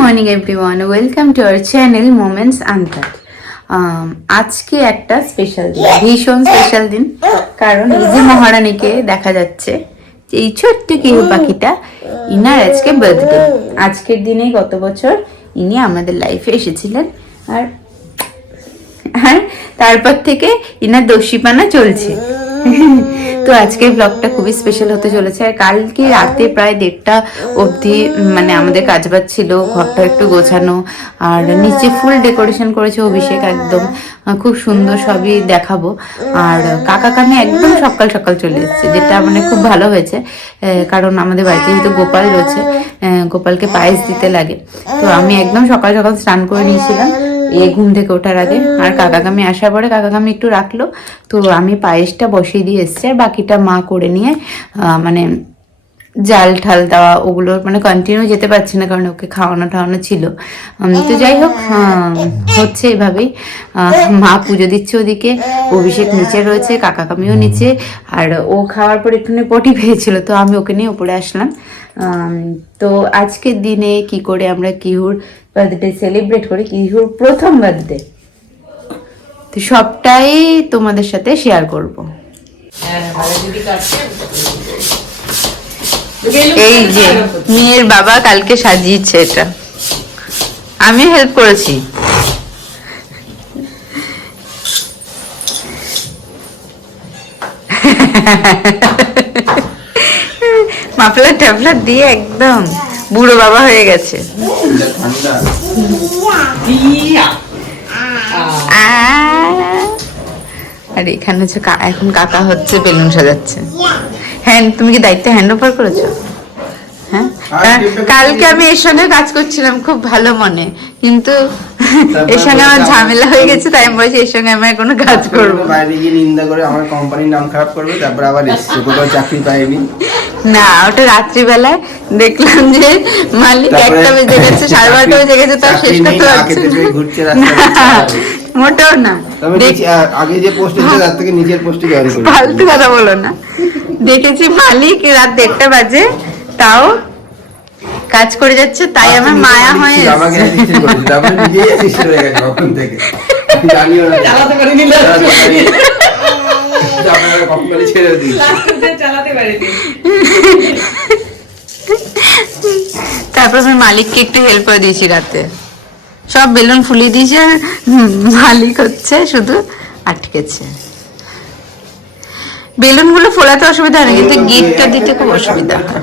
Morning everyone, welcome to our channel moments uncut. আজকে একটা special দিন, ভীষণ স্পেশাল দিন, কারণ ইজি মহারানীকে দেখা যাচ্ছে যে এই ছোট্ট কিহু পাখিটা, ইনার আজকে বার্থডে। আজকের দিনে গত বছর ইনি আমাদের লাইফে এসেছিলেন, আর আর তারপর থেকে ইনার দোষীপানা চলছে। তো আজকের ব্লগটা খুবই স্পেশাল হতে চলেছে। আর কালকে রাতে প্রায় 1:30 অবধি মানে আমাদের কাজবাজ ছিল, ঘরটা একটু গোছানো, আর নিচে ফুল ডেকোরেশন করেছে অভিষেক, একদম খুব সুন্দর, সবই দেখাবো। আর কাকা কামি একদম সকাল সকাল চলে এসেছে, যেটা মানে খুব ভালো হয়েছে, কারণ আমাদের বাড়িতে যেহেতু গোপাল রয়েছে, গোপালকে পায়েস দিতে লাগে। তো আমি একদম সকাল সকাল স্নান করে নিয়েছিলাম ঘুম থেকে ওঠার আগে। আর কাকাকামি আসার পরে কাকাকামি একটু রাখলো, তো আমি পায়েসটা বসিয়ে দিয়ে এসছি, আর বাকিটা মা করে নিয়ে মানে জাল ঠাল দেওয়া ওগুলো মানে কন্টিনিউ যেতে পারছি না, কারণ ওকে খাওয়ানো ছিল। তো যাই হোক, হচ্ছে এভাবেই। মা পুজো দিচ্ছে ওদিকে, অভিষেক নিচে রয়েছে, কাকাকামিও নিচে। আর ও খাওয়ার পর একটুখানি পটি পেয়েছিল, তো আমি ওকে নিয়ে উপরে আসলাম। তো আজকের দিনে কি করে আমরা কিহুর বার্থডে সেলিব্রেট করি, কিহুর প্রথম বার্থডে, তো সবটাই তোমাদের সাথে শেয়ার করব। এই যে মেয়ের বাবা কালকে সাজিয়েছে এটা, আমি হেল্প করেছি। মাফলার ট্যাফলার দিয়ে একদম বুড়ো বাবা হয়ে গেছে। আর এখানে হচ্ছে এখন কাকা হচ্ছে বেলুন সাজাচ্ছে। হ্যাঁ, তুমি কি দায়িত্ব হ্যান্ড ওভার করেছো? হ্যাঁ, কালকে আমি এর সঙ্গে কাজ করছিলাম খুব ভালো মনে, কিন্তু এর সঙ্গে আমার ঝামেলা হয়ে গেছে, তাই আমি বলছি এর সঙ্গে আমি কোনো কাজ করবো না। বাইরে গিয়ে নিন্দা করে আমার কোম্পানির নাম খারাপ করবে, তারপর আবার এসছে কোথাও চাকরি পাইনি। না, ওটা রাত্রিবেলায় দেখলাম যে মালিক 1টা বেজে গেছে, 12:30 বেজে গেছে, তার শেষ করতে পারছে না। মোটেও না, আগে যে পোস্টে ছিল তার থেকে নিচের পোস্টে জয়েন করেছি। ফালতু কথা বলো না। দেখেছি মালিক রাত 1:30 বাজে তাও কাজ করে যাচ্ছে, তাই আমার মায়া হয়ে তারপর আমি মালিককে একটু হেল্প করে দিয়েছি, রাতে সব বেলুন ফুলিয়ে দিয়েছি, আর মালিক হচ্ছে শুধু আটকেছে। বেলুন গুলো ফোলাতে অসুবিধা হয় না, কিন্তু গিফটটা দিতে খুব অসুবিধা হয়।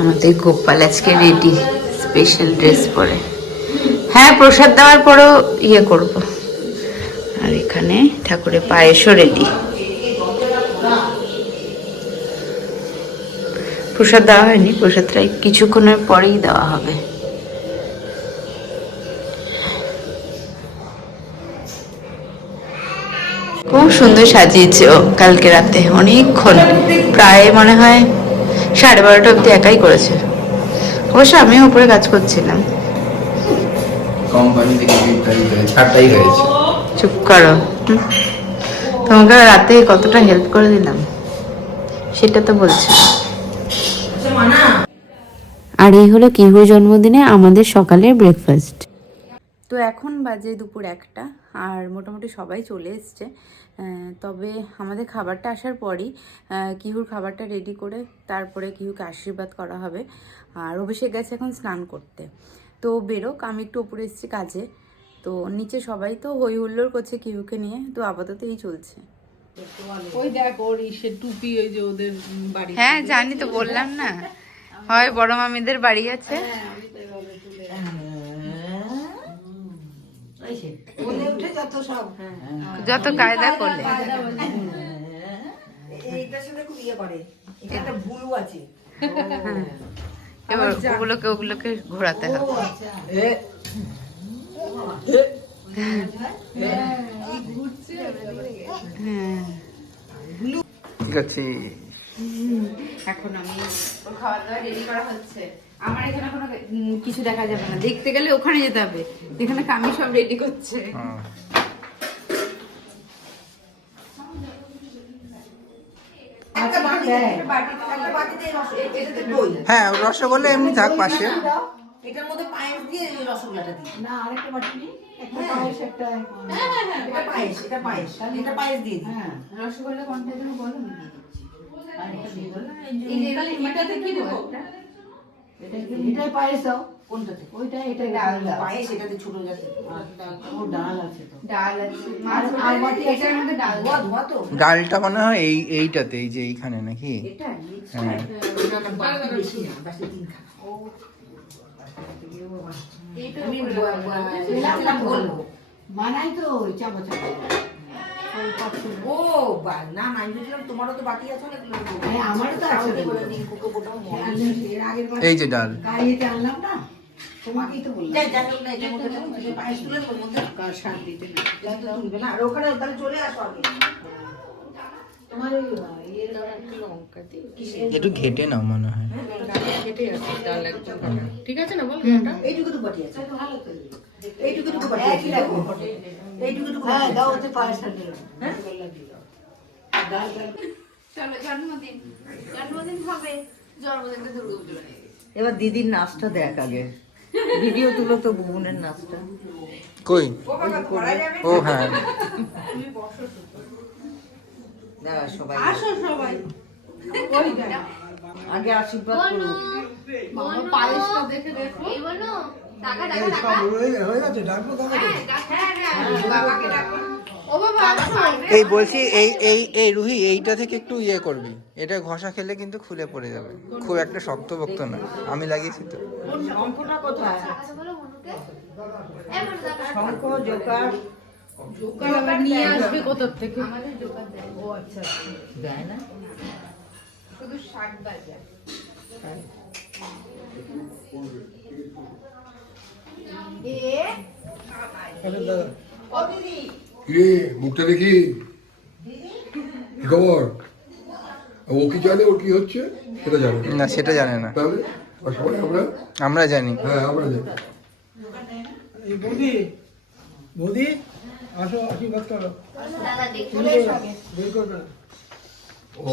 আমাদের গোপাল আজকে রেডি, স্পেশাল ড্রেস পরে। হ্যাঁ, প্রসাদ দেওয়ার পরও ইয়ে করব। আর এখানে ঠাকুরের পায়েসও রেডি। প্রসাদ দেওয়া হয়নি, প্রসাদটা কিছুক্ষণের পরেই দেওয়া হবে। খুব সুন্দর সাজিয়েছে ও কালকে রাতে, অনেকক্ষণ, প্রায় মনে হয় 12:30 অব্দি একাই করেছে। অবশ্য আমিও উপরে কাজ করছিলাম। চুপ করো, তোমাকে রাতে কতটা হেল্প করে দিলাম সেটা তো বলছি। আর এই হলো কিহুর জন্মদিনে আমাদের সকালের ব্রেকফাস্ট। তো এখন বাজে দুপুর 1টা, আর মোটামুটি সবাই চলে এসছে। তবে আমাদের খাবারটা আসার পরই কিহুর খাবারটা রেডি করে তারপরে কিহুকে আশীর্বাদ করা হবে। আর অভিষেক গেছে এখন স্নান করতে, তো বেরোক, আমি একটু উপরে এসেছি কাজে। তো নিচে সবাই তো হই হুল্লোড় করছে কিহুকে নিয়ে, তো আপাতত এই চলছে। ওই দেখ ওর ইসের টুপি, ওই যে ওদের বাড়ি। হ্যাঁ জানি, তো বললাম না, হয় বড় মামিদের বাড়ি আছে, যত কায়দা করলে এবার ওগুলোকে ঘোরাতে হবে। ঠিক আছে। এখন আমি ওর খাবার দাবার রেডি করা হচ্ছে। আমার এখানে কোনো কিছু দেখা যাবে না, দেখতে গেলে ওখানে যেতে হবে, এখানে কামি সব রেডি করছে। হ্যাঁ, রসগোল্লা এমনি থাক পাশে। এটার মধ্যে পায়েস দিয়ে এই রসগোল্লাটা দিই। না আরেকটা বাটি নেই, একটা পায়েস একটা এটা পায়েস, এটা পায়েস, এটা পায়েস দিয়ে দিই। হ্যাঁ রসগোল্লা কোনটা যেন বলো, আমি দিয়ে দিচ্ছি। আরেকটা দিয়ে দাও। এই যে এটাতে কি দেবো? এটাই পায়েস দাও। কোনটাতে? ওইটা এটা ডাল ডাল পায়েস, এটাতে ছোট যাতে। ও ডাল আছে তো। ডাল আছে, আর বাটি এটার মধ্যে ডাল ধোয়া ধোয়া তো। ডালটা মনে হয় এইটাতে, এই যে এইখানে নাকি? এটা হ্যাঁ। বেশি না, বাসে 3 খানা। আমি বলবো মানাই তো ওই চাপা চাপা। ও না না, আমি বুঝলাম তোমারও তো বাকি আছে অনেকগুলো। হ্যাঁ আমারও তো আছে। এর আগের বার এই যে ডাল। গাড়িতে আনলাম না, তোমাকেই তো বললাম। যাই যাই হোক না, এটার মধ্যে তুমি পায়েস তুলে ওর মধ্যে শাক দিতে না। তুলবে না। আর ওখানে তাহলে চলে আসো আগে। তোমার ওই ইয়ের একটা লঙ্কা দিই। একটু ঘেটে নাও মনে হয়। কেটে আছে ডাল একদম কাটা। ঠিক আছে না বল? এইটুকু তো বাটি আছে। ভালো তো। এইটুকু বাটি আছে। এইটুকু হ্যাঁ দাও ওতে পায়েস দিল। হ্যাঁ? ডাল ডাল। চলো জন্মদিন, জন্মদিন হবে, জন্মদিনটা দুর্গাপুজো বানিয়ে দিই। এবার দিদির নাচটা দেখ আগে। ভিডিও তুলো তো বুবুনের নাচটা। কই? ও হ্যাঁ। দাঁড়া সবাই আসো সবাই। আগে আশীর্বাদ করো। মামা পায়েসটা দেখে দেখো। এই বলো, টাকা টাকা টাকা। হয়ে গেছে, ডাকবো কাকে? বাবাকে ডাকো। ও বাবা আসো। এই বলছি, এই রুহি, এইটা থেকে একটু ইয়ে করবি। এটা ঘষা খেলে কিন্তু খুলে পড়ে যাবে, খুব একটা শক্তপোক্ত না। আমি লাগিয়েছি তো। শঙ্খটা কোথায়? আচ্ছা বলো মনুকে। এ মনু দাদা। শঙ্খ জোকার জোকার নিয়ে আসবে কোথা থেকে? আমাদের জোগাড় দেয়। ও আচ্ছা। দেয় না? শুধু শাক বাজা। রে মুখটা দেখি, কি খবর? ও কি জানে ওর কি হচ্ছে সেটা জানে না। না, সেটা জানে না, তাহলে আর সবাই আমরা জানি। হ্যাঁ আমরা জানি। এই বৌদি আসো, আশীর্বাদ করো। দাদা দেখো। বের করবে না। ও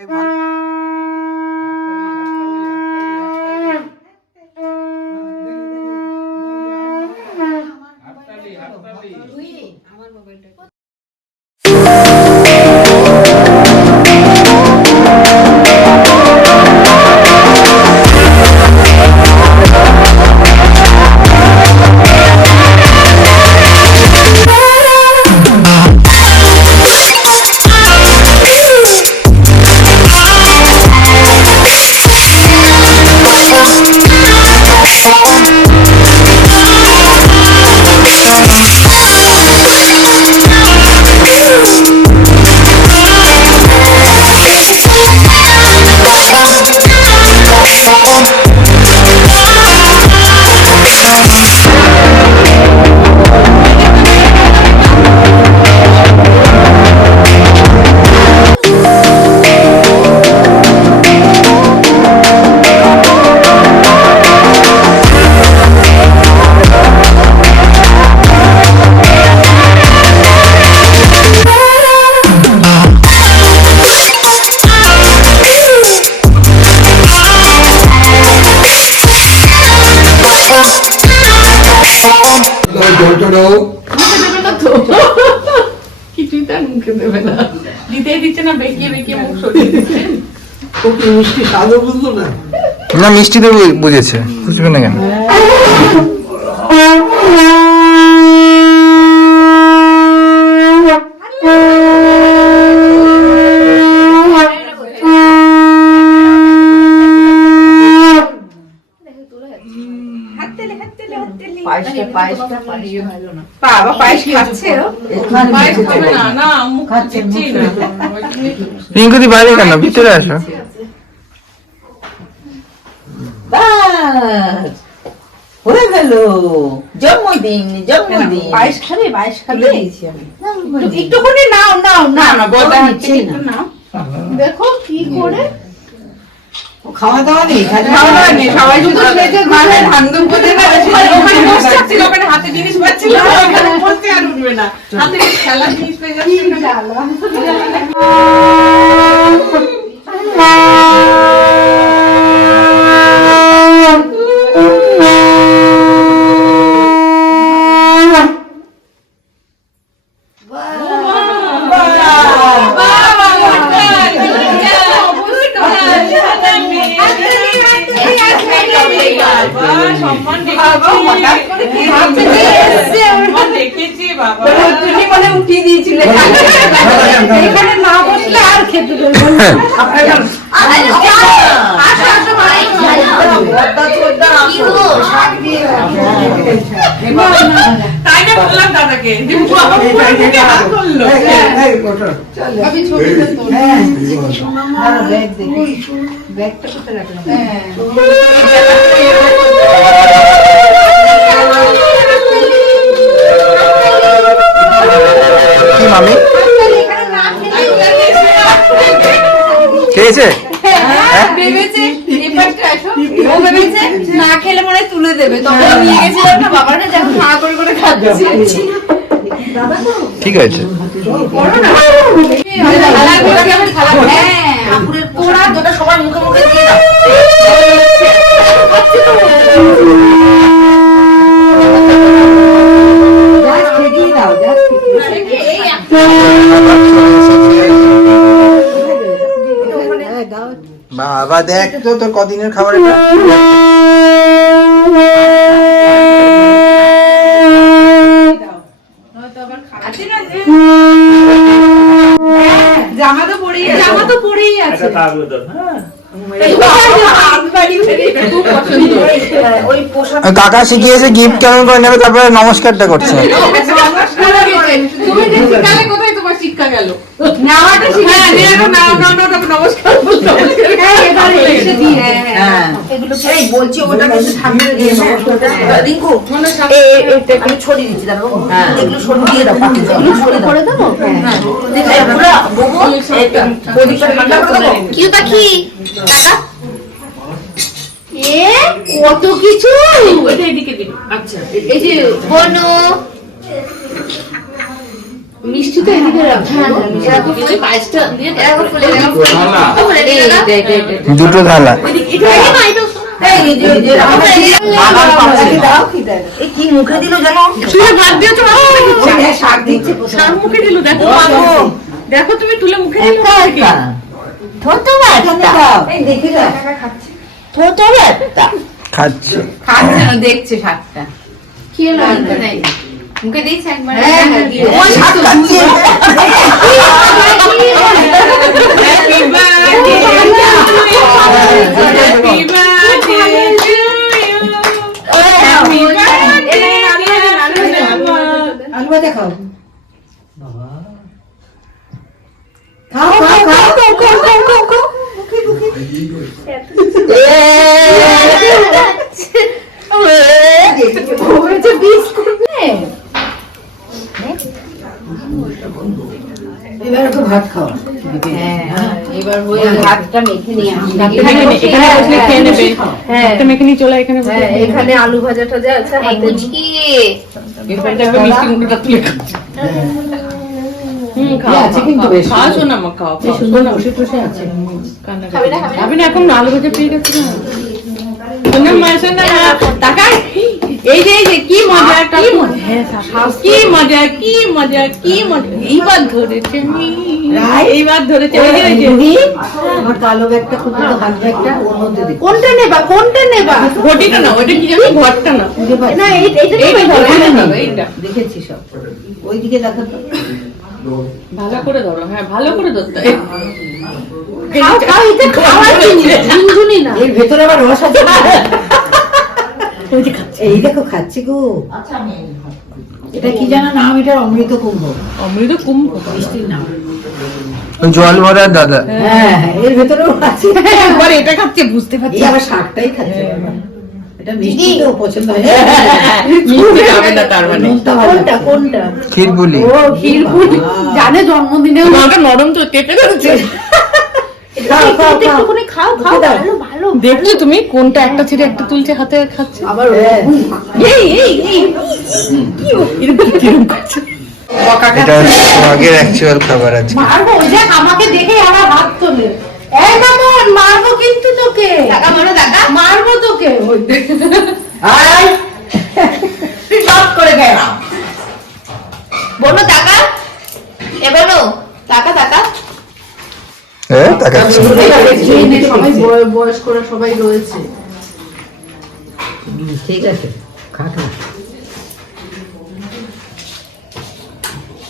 এই ভালো। জলটা নাও। কিছুই তার মুখে দেবে না, দিতেই দিচ্ছে না, বেঁকিয়ে বেঁকিয়ে মুখ সরিয়ে দিচ্ছে। ও কি মিষ্টি স্বাদও বুঝলো না। না, মিষ্টি তো বুঝেছে, বুঝবে না কেন? পায়েসটা পানিয়ে ভালো না। বাবা পায়েস খাচ্ছে ও। পায়েস খাবে না, না মুখ দিচ্ছেই না। রিঙ্কুদি বাইরে কেন, ভিতরে আসো। বাস হয়ে গেল জন্মদিন জন্মদিন। পায়েস খাবে? পায়েস খাবে? একটুখানি নাও নাও না না বড় হাতে নিচ্ছি একটু না। নাও। দেখো কি করে খাওয়া দাওয়া নেই খালি খাওয়া দাওয়া নেই, সবাই শুধু সেজে ঘরে ধান্দুম করে না, ওখানে বসে থাকছিল, ওখানে হাতে জিনিস পাচ্ছিল, ওখানে বসতে আর উঠবে না, হাতে খেলার জিনিস পেয়ে যাচ্ছে। উঠিয়ে দিয়েছিলে এখানে না বসলে আর খেতে দেবে তাই না বললাম দাদাকে যে বাবা মুখে হাত করলো। ব্যাগটা কোথায় রাখলাম? কি মামি খেয়েছে? ভেবেছে ও ভেবেছে না খেলে মনে হয় তুলে দেবে, তখন নিয়ে গেছিলাম না বাবার কাছে, এখন হা করে করে খাচ্ছি। ঠিক আছে। ঠাকুরের প্রসাদ ওটা সবার মুখে মুখে দিয়ে দাও। বাবা দেখ তো তোর কদিনের খাবার এটা। জামা তো পরেই আছে। ওই পোশাক কাকা শিখিয়েছে গিফট কেমন করে নেবে, তারপরে নমস্কারটা করছে। তুমি যে শিখালে কোথায় তোমার শিক্ষা গেল? নেওয়াটা শিখে নমস্কার বলতে এই বলছি ওটা কিন্তু ঠাকুরের দিয়ে রিঙ্কু আমি ছড়িয়ে দিচ্ছি দাঁড়াবো এগুলো সরিয়ে দিয়ে দাও এগুলো সরিয়ে করে দেবো হ্যাঁ পুরো ববু প্রদীপটা ঠান্ডা করে দেবো কি পাখি টাকা এ কত কিছু। এটা এদিকে দিন। আচ্ছা এই যে বনো মিষ্টি তো এদিকে রাখো, ওই পায়েসটা দিয়ে দেখো ফুলে দুটো থালা। এই কি মুখে দিল জানো শাক দিচ্ছে শাক মুখে দিল, দেখো দেখো তুমি তুলে মুখে দিল। খাচ্ছে খাচ্ছে না, দেখছে শাকটা কি হলো মুখে দিয়েছে একবার। আলুয়া দেখাও খাও খাও খাও খাও খাও খাও খাও এবার তো ভাত খাও এবার ওই ভাতটা মেখে নিয়ে আসি। এখানে বসে খেয়ে নেবে। একটা মেখে নিয়ে চলে এখানে বসে। এখানে আলু ভাজা টাজা আছে হাতে। এরপর দেখো মিষ্টি মুখটা তুলে খাচ্ছে। খাও আছে কিন্তু বেশ খাও শোনা মা, খাও খাও। সুন্দর বসে বসে আছে খাবে না এখন আলু ভাজা পেয়ে গেছে না। শোনা মা শোনা টাকা এই যে কি মজা, কি মজা, কি মজা, কি মজা, কি মজা। এইবার ধরেছে এইবার ধরেছে। এই যে আমার কালো ব্যাগটা খুব হাত ব্যাগটা ওর মধ্যে দিই কোনটা নেবা কোনটা নেবা? ঘটিটা না, ওইটা কি জানি ঘরটা না, না এইটা এইটা দেখেছি সব ওইদিকে দেখা তো ভালো করে ধরো। হ্যাঁ ভালো করে ধরতে। খাও খাও, এটা খাওয়ার জিনিস, ঝুনঝুনি না। এর ভেতরে আবার রস আছে এই দেখো খাচ্ছি গো। এটা কি জানো নাম? এটা অমৃত কুম্ভ, অমৃত কুম্ভ মিষ্টির নাম। জল ভরার দাদা। হ্যাঁ এর ভেতরেও আছে। একবার এটা খাচ্ছে বুঝতে পারছি। এই আবার শাকটাই খাচ্ছে এটা মিষ্টি তো পছন্দ হয় মিষ্টি খাবে না তার মানে। কোনটা ক্ষীর বুলি ও ক্ষীরপুরি জানে জন্মদিনে তোমাকে নরম তো কেটে দিচ্ছে। একটুখানি খাও খাও ভালো ভালো দেখছো তুমি কোনটা একটা ছেড়ে একটা তুলছে হাতে খাচ্ছে। আবার এই এই এই কি এরকম কিরকম করছে? এটা হচ্ছে সোহাগের অ্যাকচুয়াল খাবার আছে। মারবো ওই দেখ আমাকে দেখে আমার হাত তোলে এই মামন মারবো কিন্তু তোকে টাকা মারো টাকা মারবো তোকে ওই আয় তুই সব করে গেল বলো টাকা এ বলো টাকা টাকা হ্যাঁ তাকাচ্ছি। সবাই বয়স্করা সবাই রয়েছে ঠিক আছে খা খা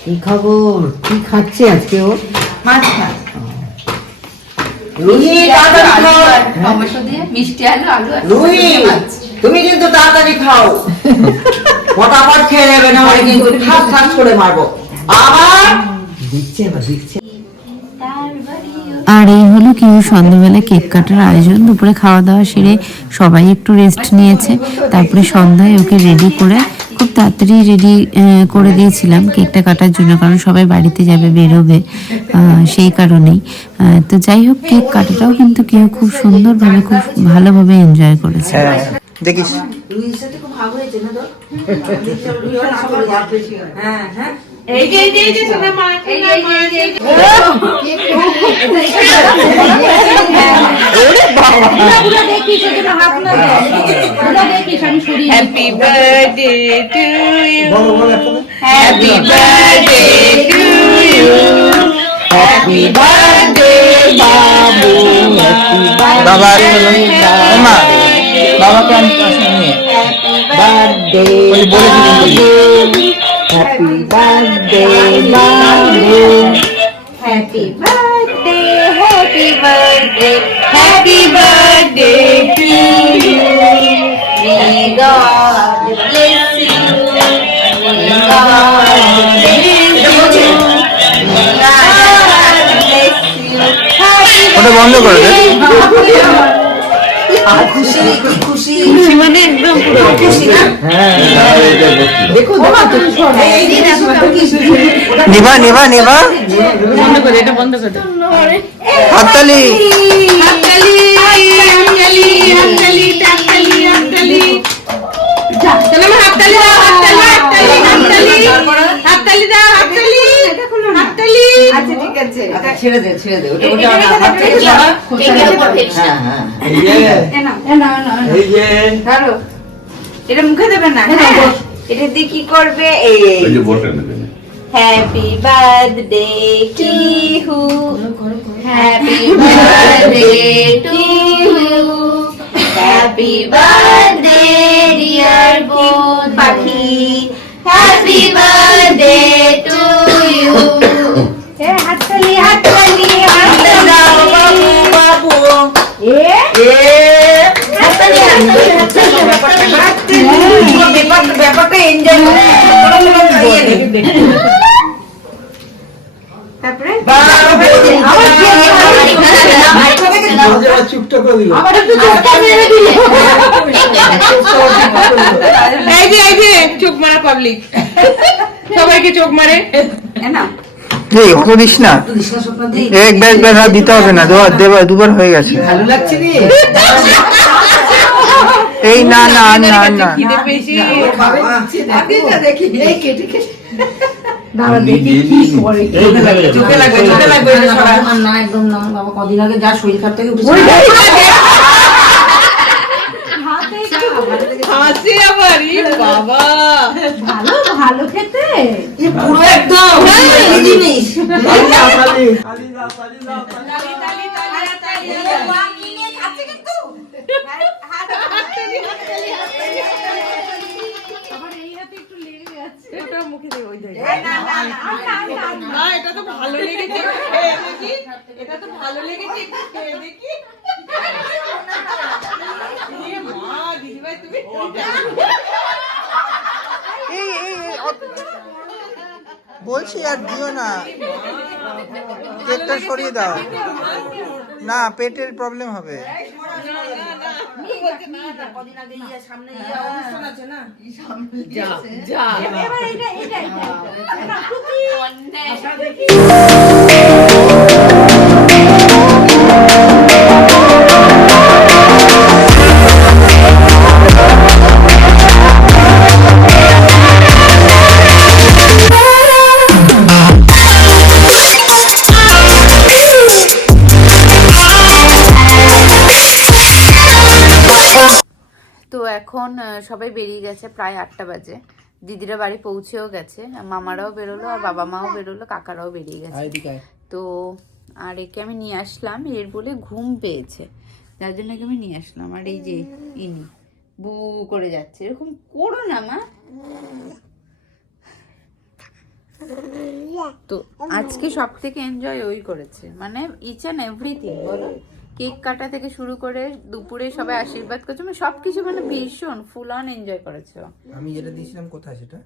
কি খবর কি খাচ্ছে আজকে ও মাছ খা রুহি তাড়াতাড়ি খাও টমেটো দিয়ে মিষ্টি আলু আলু আর রুহি তুমি কিন্তু তাড়াতাড়ি খাও ফটাফট খেয়ে নেবে না হলে কিন্তু ঠাস ঠাস করে মারবো আবার দিচ্ছে এবার দিচ্ছে আর এই হলো কি সন্ধ্যাবেলা কেক কাটার আয়োজন। দুপুরে খাওয়া দাওয়া সেরে সবাই একটু রেস্ট নিয়েছে, তারপরে সন্ধ্যায় ওকে রেডি করে খুব তাড়াতাড়ি রেডি করে দিয়েছিলাম কেকটা কাটার জন্য, কারণ সবাই বাড়িতে যাবে, বেরোবে, সেই কারণেই। তো যাই হোক কেক কাটাটাও কিন্তু কেউ খুব সুন্দরভাবে খুব ভালোভাবে এনজয় করেছে। হ্যাঁ দেখিস রুহির সাথে খুব ভালো হয়েছে না তো হ্যাঁ হ্যাঁ এই যে এই যে এই যে সোনা মা এই যে এই যে happy birthday to you happy birthday to you happy birthday বাবু বাবা মা বাবাকে আমি নিয়ে বার্থডে বলেছিলাম হ্যাপি বার্থডে বাবু happy birthday happy birthday happy birthday to you May God bless you. May God bless you. May God bless you. ওটা বন্ধ করে দে। খুশি কি খুশি খুশি মানে একদম পুরো খুশি না দেখো নিভা নিভা নিভা বন্ধ করে এটা বন্ধ করে হাততালি হাততালি হাততালি হাততালি হাততালি হাততালি চলো মা হাততালি দাও হাততালি হাততালি হাততালি হাততালি দাও হাততালি হাততালি আচ্ছা ঠিক আছে আচ্ছা ছেড়ে দে ওটা ওটা হাত থেকে ছাড়া হ্যাঁ হ্যাঁ ধরো এটা মুখে দেবে না এটা দিয়ে কি করবে এই happy birthday to you happy birthday to you happy birthday dear বোন পাখি হ্যাপি বার্থডে টু ইউ হাততালি হাততালি হাততালি দাও বাবু বাবু ব্যাপারটা এনজয় তারপরে চুপটা করে দিল আবার একটু চোখটা মেরে দিলে এই যে চোখ মারা পাবলিক সবাইকে চোখ মারে না এই অত দিস না এক ব্যাগ ব্যাগ হাত দিতে হবে না দুবার হয়ে গেছে ভালো লাগছে রে এই না না না না খিদে পেয়েছি দেখি এই কেটে কেটে দাঁড়া দেখি কি করে চোখে লাগবে না একদম না বাবা কদিন আগে যা শরীর খারাপ থেকে উঠেছে হাসি আবার ই বাবা ভালো ভালো খেতে পুরো একদম এই জিনিস না এটা তো ভালো লেগেছে খেয়ে দেখি এটা তো ভালো লেগেছে খেয়ে দেখি মা দিদিভাই তুমি বলছি আর দিও না কেকটা সরিয়ে দাও না পেটের প্রবলেম হবে কদিন আগে সামনে অনুষ্ঠান আছে না, যা তো এখন সবাই বেরিয়ে গেছে, প্রায় 8টা বাজে। দিদিরা বাড়ি পৌঁছেও গেছে, মামারাও বেরোলো, আর বাবা মাও বেরোলো, কাকারাও বেরিয়ে গেছে। তো আর একে আমি নিয়ে আসলাম, এর বলে ঘুম পেয়েছে, যার জন্য একে আমি নিয়ে আসলাম। আর এই যে ইনি বু করে যাচ্ছে, এরকম করো না মা। তো আজকে সব থেকে এনজয় ওই করেছে, মানে ইচ অ্যান্ড এভরিথিং বলো, কেক কাটা থেকে শুরু করে দুপুরে সবাই আশীর্বাদ করছে, মানে সবকিছু মানে ভীষণ ফুল অন এনজয় করেছে। আমি যেটা দিয়েছিলাম কোথায় সেটা?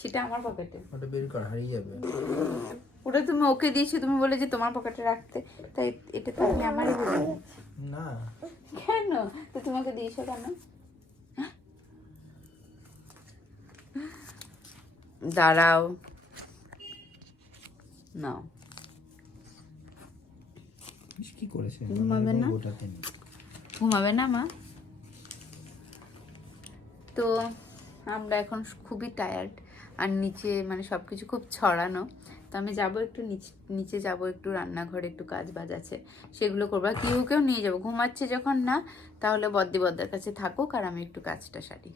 সেটা আমার পকেটে। ওটা বের কর, হারিয়ে যাবে। ওটা তুমি ওকে দিয়েছো, তুমি বলে যে তোমার পকেটে রাখতে, তাই এটা তো আমি আমারই বলে দিয়েছি। না কেন তো তোমাকে দিয়েছো কেন? দাঁড়াও, নাও। কি করেছে? ঘুমাবে না? ঘুমাবে না মা? তো আমরা এখন খুবই টায়ার্ড, আর নিচে মানে সবকিছু খুব ছড়ানো। তো আমি যাবো একটু নিচে যাব, একটু রান্নাঘরে একটু কাজ বাজ আছে, সেগুলো করবো। আর কেউ নিয়ে যাবো, ঘুমাচ্ছে যখন না, তাহলে বদ্দার কাছে থাকুক, আর আমি একটু কাজটা সারি।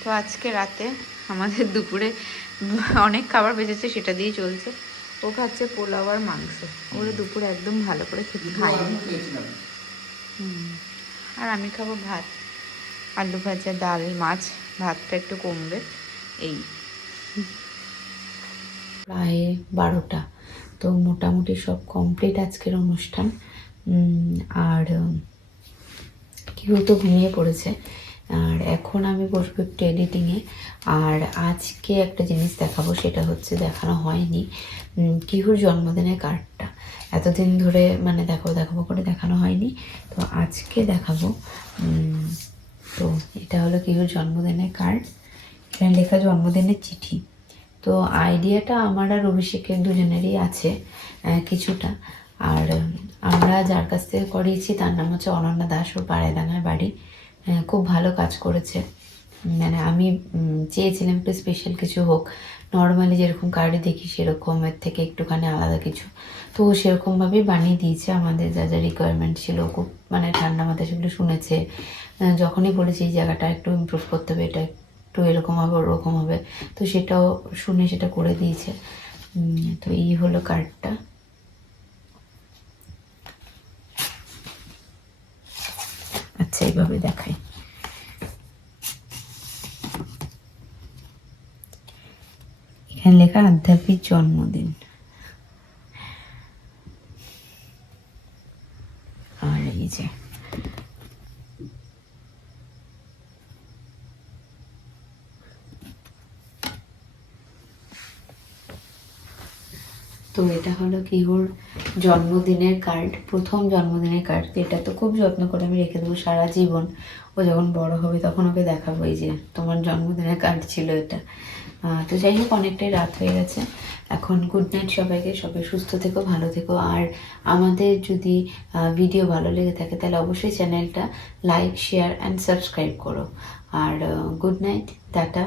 তো আজকে রাতে আমাদের দুপুরে অনেক খাবার বেঁচেছে, সেটা দিয়ে চলছে। ও খাচ্ছে পোলাও আর মাংস, ওরা দুপুরে একদম ভালো করে খাইনি। আর আমি খাবো ভাত, আলু ভাজা, ডাল, মাছ। ভাতটা একটু কমবে এই। প্রায় 12টা, তো মোটামুটি সব কমপ্লিট আজকের অনুষ্ঠান। আর কেউ তো ঘুমিয়ে পড়েছে, আর এখন আমি বসবো একটু এডিটিংয়ে। আর আজকে একটা জিনিস দেখাবো, সেটা হচ্ছে দেখানো হয়নি, কিহুর জন্মদিনের কার্ডটা। এতদিন ধরে মানে দেখাবো করে দেখানো হয়নি, তো আজকে দেখাবো। তো এটা হলো কিহুর জন্মদিনের কার্ড, এখানে লেখা জন্মদিনের চিঠি। তো আইডিয়াটা আমার আর অভিষেকের দুজনেরই আছে কিছুটা। আর আমরা যার কাছ থেকে করিয়েছি তার নাম হচ্ছে অনন্যা দাস, ওর পাড়ায়ডাঙ্গার বাড়ি। খুব ভালো কাজ করেছে, মানে আমি চেয়েছিলাম একটু স্পেশাল কিছু হোক, নর্মালি যেরকম কার্ডে দেখি সেরকমের থেকে একটুখানি আলাদা কিছু। তো ও সেরকমভাবেই বানিয়ে দিয়েছে, আমাদের যা যা রিকোয়ারমেন্ট ছিল, খুব মানে ঠান্ডা মাথায় সেগুলো শুনেছে। যখনই বলেছি এই জায়গাটা একটু ইমপ্রুভ করতে হবে, এটা একটু এরকম হবে ওরকম হবে, তো সেটাও শুনে সেটা করে দিয়েছে। তো এই হলো কার্ডটা। আচ্ছা এইভাবে দেখাই। এখানে লেখা আধ্যাত্মিক জন্মদিন। আর এই যে তো এটা হলো কিহুর জন্মদিনের কার্ড, প্রথম জন্মদিনের কার্ড। এটা তো খুব যত্ন করে আমি রেখে দেবো সারা জীবন, ও যখন বড় হবে তখন ওকে দেখাবো, এই যে তোমার জন্মদিনের কার্ড ছিল এটা। তো যাই হোক, অনেকটাই রাত হয়ে গেছে এখন। গুড নাইট সবাইকে, সবাই সুস্থ থেকো, ভালো থেকো। আর আমাদের যদি ভিডিও ভালো লেগে থাকে তাহলে অবশ্যই চ্যানেলটা লাইক, শেয়ার অ্যান্ড সাবস্ক্রাইব করো। আর গুড নাইট, টাটা।